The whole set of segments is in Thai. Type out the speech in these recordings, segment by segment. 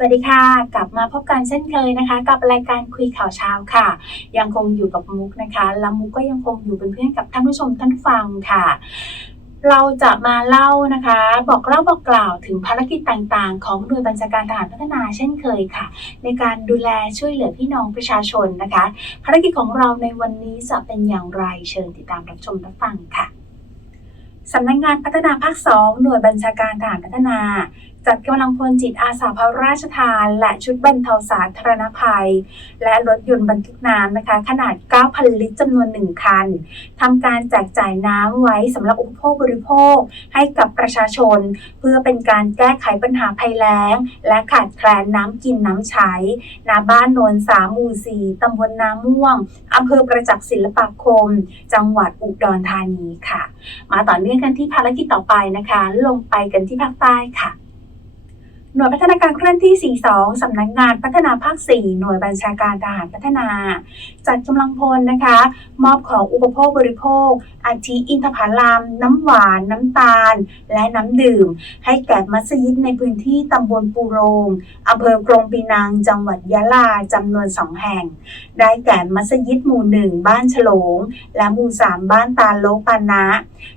สวัสดีค่ะ กลับมาพบกันเช่นเคยนะคะ กับรายการคุยข่าวเช้าค่ะ ยังคงอยู่กับมุกนะคะแล้วมุกก็ยังคงอยู่เป็นเพื่อนกับท่านผู้ชมท่านฟังค่ะ เราจะมาเล่านะคะ บอกเล่าบอกกล่าวถึงภารกิจต่างๆ ของหน่วยบัญชาการทหารพัฒนาเช่นเคยค่ะ ในการดูแลช่วยเหลือพี่น้องประชาชนนะคะ ภารกิจของเราในวันนี้จะเป็นอย่างไรเชิญติดตามรับชมรับฟังค่ะสำนักงานพัฒนาภาค 2 หน่วยบัญชาการทหารพัฒนา จัดกำลังพลจิตอาสาพระราชทาน และชุดบรรเทาสาธารณภัย และรถยนต์บรรทุกน้ำนะคะ ขนาด 9,000 ลิตรจำนวน 1 คันทำการแจกจ่ายน้ำไว้สำหรับอุปโภคบริโภค ให้กับประชาชน เพื่อเป็นการแก้ไขปัญหาภัยแล้ง และขาดแคลนน้ำกินน้ำใช้ณบ้านโนนสามหมู่สี่ตำบลนาม่วงอำเภอประจักษ์ศิลปาคม จังหวัดอุดรธานีค่ะ มาต่อเนื่องกันที่ภารกิจต่อไปนะคะ ลงไปกันที่ภาคใต้ค่ะ หน่วยพัฒนาการเคลื่อนที่ 42 สำนักงานพัฒนาภาค 4 หน่วยบัญชาการทหารพัฒนา จัดกำลังพลนะคะ มอบของอุปโภคบริโภค อาทิอินทผลัมน้ำหวาน น้ำตาล และน้ำดื่ม ให้แก่มัสยิดในพื้นที่ตำบลปูโรงอำเภอกรงปีนังจังหวัดยะลาจำนวนสองแห่ง ได้แก่มัสยิดหมู่หนึ่งบ้านฉลง และหมู่สามบ้านตาโลปานะ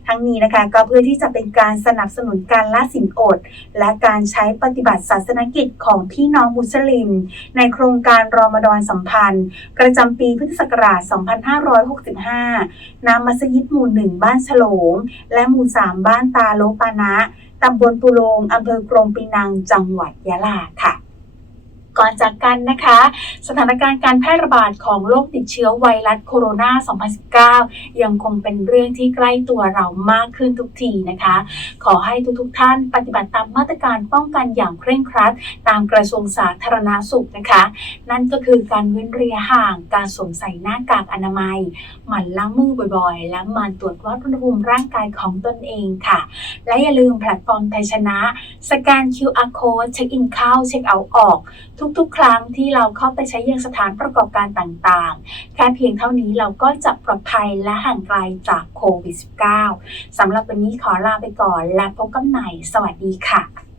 ทั้งนี้นะคะก็เพื่อที่จะเป็นการสนับสนุนการละสินอด และการใช้ปฏิบัติบัติศาสนกิจของพี่น้องมุสลิม ในโครงการรอมฎอนสัมพันธ์ ประจำปีพุทธศักราช 2565 ณ มัสยิดหมู่หนึ่งบ้านฉลง และหมู่สามบ้านตาโลปานะ ตำบลปุโรงอำเภอกรงปีนัง จังหวัดยะลาค่ะ ก่อนจากกันนะคะ สถานการณ์การแพร่ระบาดของโรคติดเชื้อไวรัสโคโรนา 2019 ยังคงเป็นเรื่องที่ใกล้ตัวเรามากขึ้นทุกทีนะคะ ขอให้ทุกๆทท่านปฏิบัติตามมาตรการป้องกันอย่างเคร่งครัด ตามกระทรวงสาธารณาสุขนะคะ นั่นก็คือการเว้นระยะห่าง การสวมใส่หน้ากากอนามัย หมั่นล้างมือบ่อยๆ และหมั่นตรวจวัดอุณหภูมิร่างกายของตนเองค่ะ และอย่าลืมแพลตฟอร์มไทยชนะ สแกน QR code เช็คอินเข้าเช็คเอาท์ออกทุกๆ ครั้งที่เราเข้าไปใช้ยังสถานประกอบการต่างๆ แค่เพียงเท่านี้เราก็จะปลอดภัยและห่างไกลจากโควิด -19 สำหรับวันนี้ขอลาไปก่อนและพบกันใหม่สวัสดีค่ะ